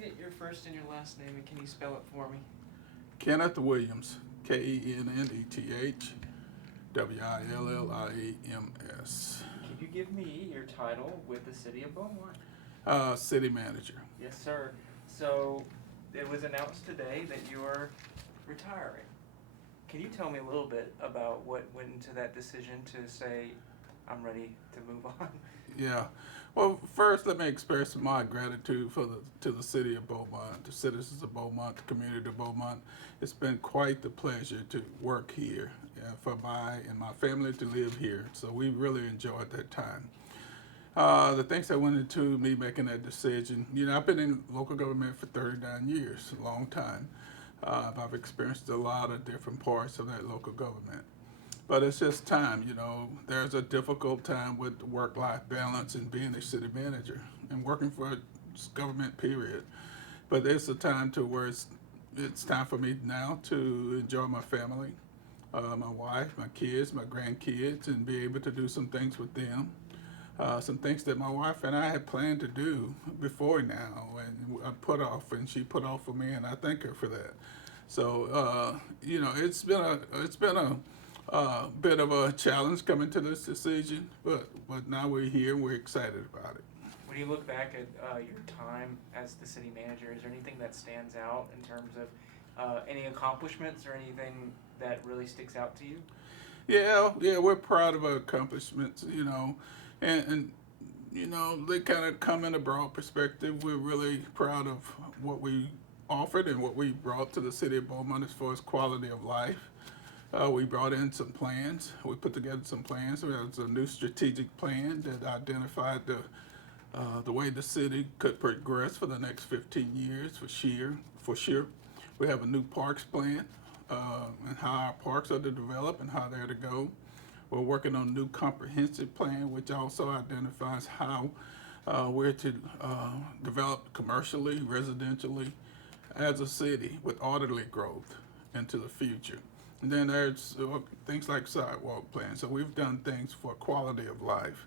get your first and your last name, and can you spell it for me? Kenneth Williams, Kenneth Williams. Can you give me your title with the city of Beaumont? City manager. Yes, sir. So it was announced today that you are retiring. Can you tell me a little bit about what went into that decision to say, I'm ready to move on? Yeah. Well, first, let me express my gratitude to the city of Beaumont, the citizens of Beaumont, the community of Beaumont. It's been quite the pleasure to work here, for my family to live here. So we really enjoyed that time. The things that went into me making that decision, I've been in local government for 39 years, a long time. I've experienced a lot of different parts of that local government. But it's just time, there's a difficult time with work-life balance and being a city manager and working for a government period. But it's a time to where it's time for me now to enjoy my family, my wife, my kids, my grandkids, and be able to do some things with them. Some things that my wife and I had planned to do before now, and I put off, and she put off for me, and I thank her for that. So, it's been a bit of a challenge coming to this decision, but now we're here, and we're excited about it. When you look back at your time as the city manager, is there anything that stands out in terms of any accomplishments or anything that really sticks out to you? Yeah, we're proud of our accomplishments, and they kind of come in a broad perspective. We're really proud of what we offered and what we brought to the city of Beaumont as far as quality of life. We brought in some plans. We put together some plans. We have a new strategic plan that identified the way the city could progress for the next 15 years for sure. For sure, we have a new parks plan, and how our parks are to develop and how they're to go. We're working on a new comprehensive plan, which also identifies how we're to develop commercially, residentially, as a city with orderly growth into the future. And then there's things like sidewalk plans. So we've done things for quality of life.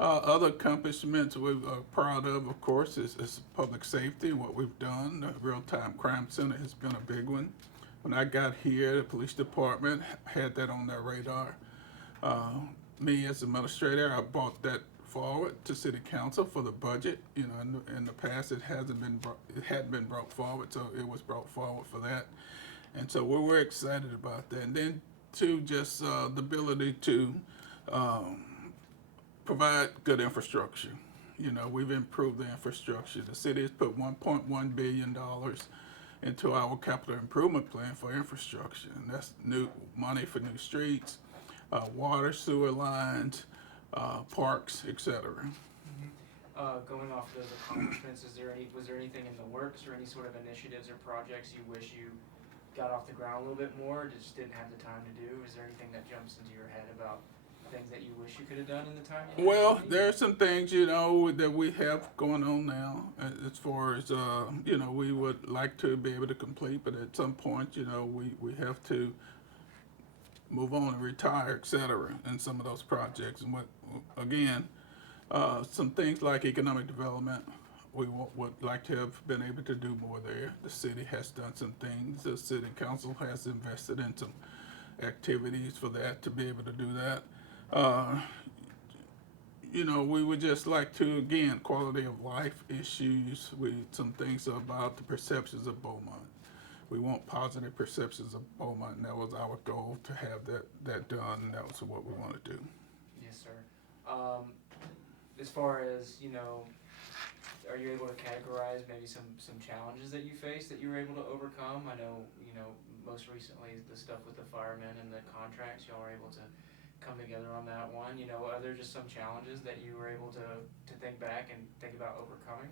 Other accomplishments we are proud of course, is public safety, what we've done. The real-time crime center has been a big one. When I got here, the police department had that on their radar. Uh, Me as administrator, I brought that forward to city council for the budget. In the past, it hadn't been brought forward, so it was brought forward for that. And so we're excited about that. And then to just the ability to um, provide good infrastructure. We've improved the infrastructure. The city has put $1.1 billion into our capital improvement plan for infrastructure. And that's new money for new streets, water, sewer lines, parks, etc. Going off those accomplishments, was there anything in the works or any sort of initiatives or projects you wish you got off the ground a little bit more, or just didn't have the time to do? Is there anything that jumps into your head about things that you wish you could have done in the time you had? Well, there are some things, that we have going on now as far as, we would like to be able to complete, but at some point, we have to move on and retire, et cetera, in some of those projects. And again, some things like economic development, would like to have been able to do more there. The city has done some things. The city council has invested in some activities for that to be able to do that. Uh, we would just like to, again, quality of life issues. Some things about the perceptions of Beaumont. We want positive perceptions of Beaumont, and that was our goal to have that done, and that was what we want to do. Yes, sir. As far as, are you able to categorize maybe some challenges that you faced that you were able to overcome? I know, most recently the stuff with the firemen and the contracts, y'all were able to come together on that one. Are there just some challenges that you were able to think back and think about overcoming?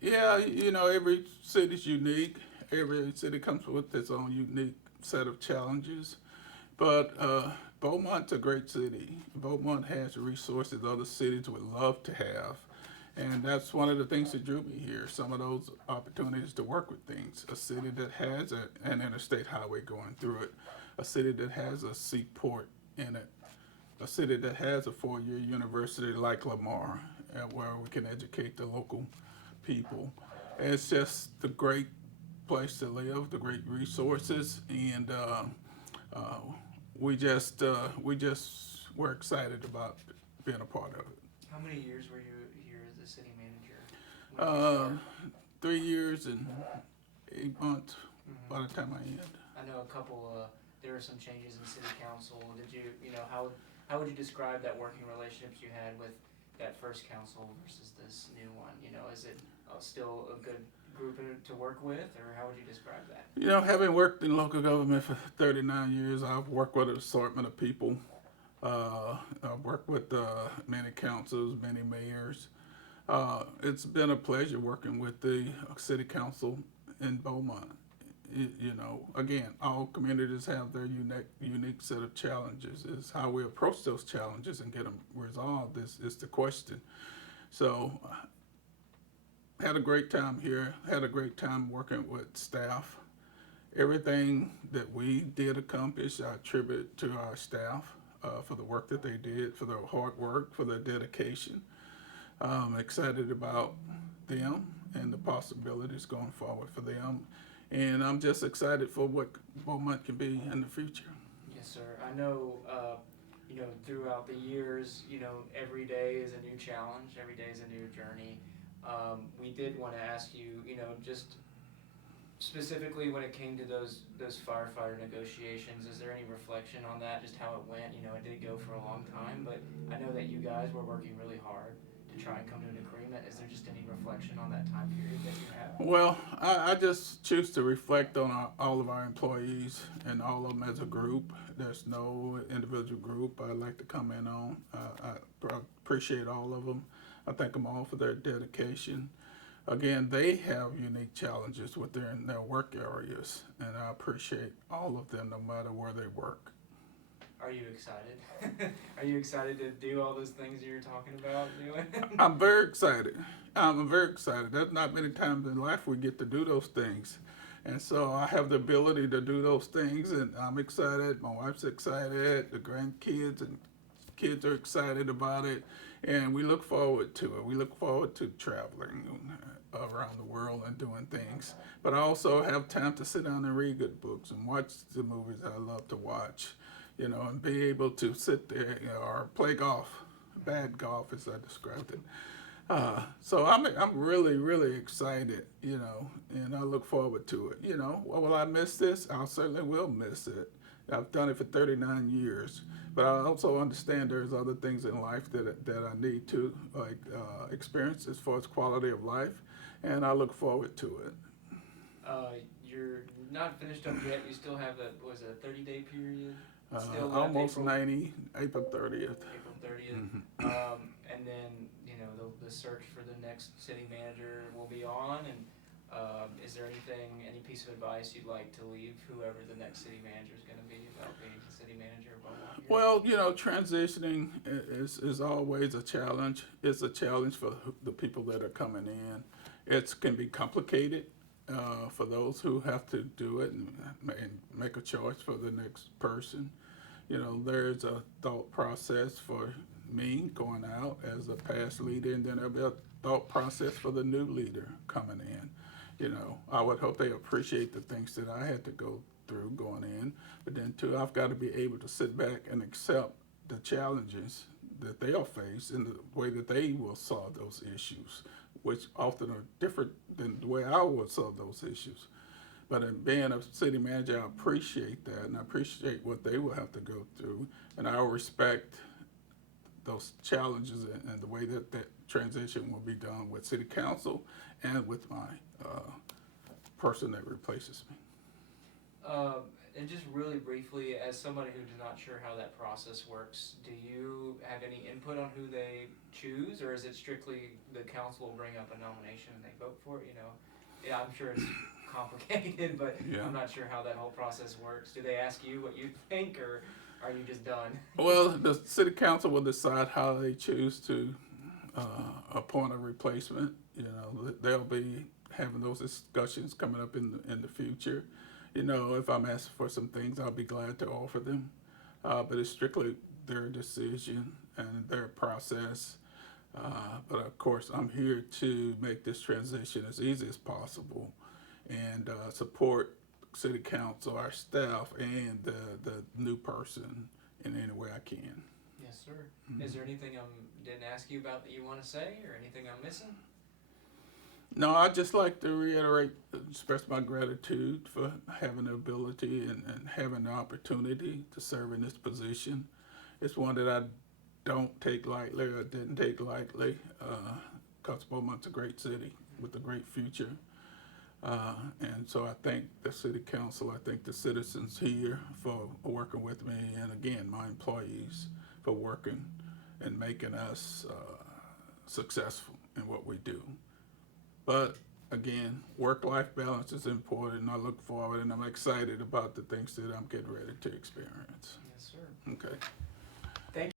Yeah, every city's unique. Every city comes with its own unique set of challenges. But Beaumont's a great city. Beaumont has resources other cities would love to have. And that's one of the things that drew me here, some of those opportunities to work with things. A city that has an interstate highway going through it, a city that has a seaport in it, a city that has a four-year university like Lamar, where we can educate the local people. It's just a great place to live, the great resources, and uh, we're excited about being a part of it. How many years were you here as the city manager? When did you Uh, start? 3 years and 8 months Hmm. by the time I end. I know a couple. There were some changes in city council. Did you, how would you describe that working relationships you had with that first council versus this new one? Is it still a good group to work with, or how would you describe that? Having worked in local government for 39 years, I've worked with an assortment of people. I've worked with many councils, many mayors. It's been a pleasure working with the city council in Beaumont. Again, all communities have their unique set of challenges. Is how we approach those challenges and get them resolved is the question. So, had a great time here. Had a great time working with staff. Everything that we did accomplish, I attribute to our staff for the work that they did, for their hard work, for their dedication. I'm excited about them and the possibilities going forward for them. And I'm just excited for what Beaumont can be in the future. Yes, sir. I know, throughout the years, every day is a new challenge, every day is a new journey. We did want to ask you, just specifically when it came to those firefighter negotiations, is there any reflection on that, just how it went? It did go for a long time, but I know that you guys were working really hard to try and come to an agreement. Is there just any reflection on that time period that you have? Well, I just choose to reflect on all of our employees and all of them as a group. There's no individual group I'd like to comment on. I appreciate all of them. I thank them all for their dedication. Again, they have unique challenges within their work areas, and I appreciate all of them no matter where they work. Are you excited? Are you excited to do all those things you're talking about doing? I'm very excited. I'm very excited. There's not many times in life we get to do those things. And so I have the ability to do those things, and I'm excited. My wife's excited. The grandkids and kids are excited about it. And we look forward to it. We look forward to traveling around the world and doing things. But I also have time to sit down and read good books and watch the movies I love to watch, and be able to sit there or play golf, bad golf as I described it. So I'm really, really excited, and I look forward to it. Will I miss this? I certainly will miss it. I've done it for 39 years, but I also understand there's other things in life that I need to experience as far as quality of life, and I look forward to it. You're not finished up yet. You still have was it a 30-day period? Still left Almost April, 90, April 30th. April 30th. Mm-hmm. And then, the search for the next city manager will be on. And is there any piece of advice you'd like to leave whoever the next city manager is going to be about being the city manager of Beaumont here? Well, transitioning is always a challenge. It's a challenge for the people that are coming in. It can be complicated for those who have to do it and make a choice for the next person. There's a thought process for me going out as a past leader, and then there'll be a thought process for the new leader coming in. I would hope they appreciate the things that I had to go through going in, but then too, I've got to be able to sit back and accept the challenges that they'll face and the way that they will solve those issues, which often are different than the way I would solve those issues. But in being a city manager, I appreciate that, and I appreciate what they will have to go through, and I respect those challenges and the way that transition will be done with city council and with my person that replaces me. And just really briefly, as somebody who's not sure how that process works, do you have any input on who they choose, or is it strictly the council will bring up a nomination and they vote for it? Yeah, I'm sure it's complicated, but Yeah. I'm not sure how that whole process works. Do they ask you what you think, or are you just done? Well, the city council will decide how they choose to appoint a replacement. They'll be having those discussions coming up in the future. If I'm asked for some things, I'll be glad to offer them. But it's strictly their decision and their process. But of course, I'm here to make this transition as easy as possible and support city council, our staff, and the new person in any way I can. Yes, sir. Is there anything I didn't ask you about that you want to say, or anything I'm missing? No, I'd just like to reiterate, express my gratitude for having the ability and having the opportunity to serve in this position. It's one that I don't take lightly or didn't take lightly, because Beaumont's a great city with a great future. And so I thank the city council, I thank the citizens here for working with me, and again, my employees for working and making us successful in what we do. But again, work-life balance is important, and I look forward and I'm excited about the things that I'm getting ready to experience. Yes, sir. Okay.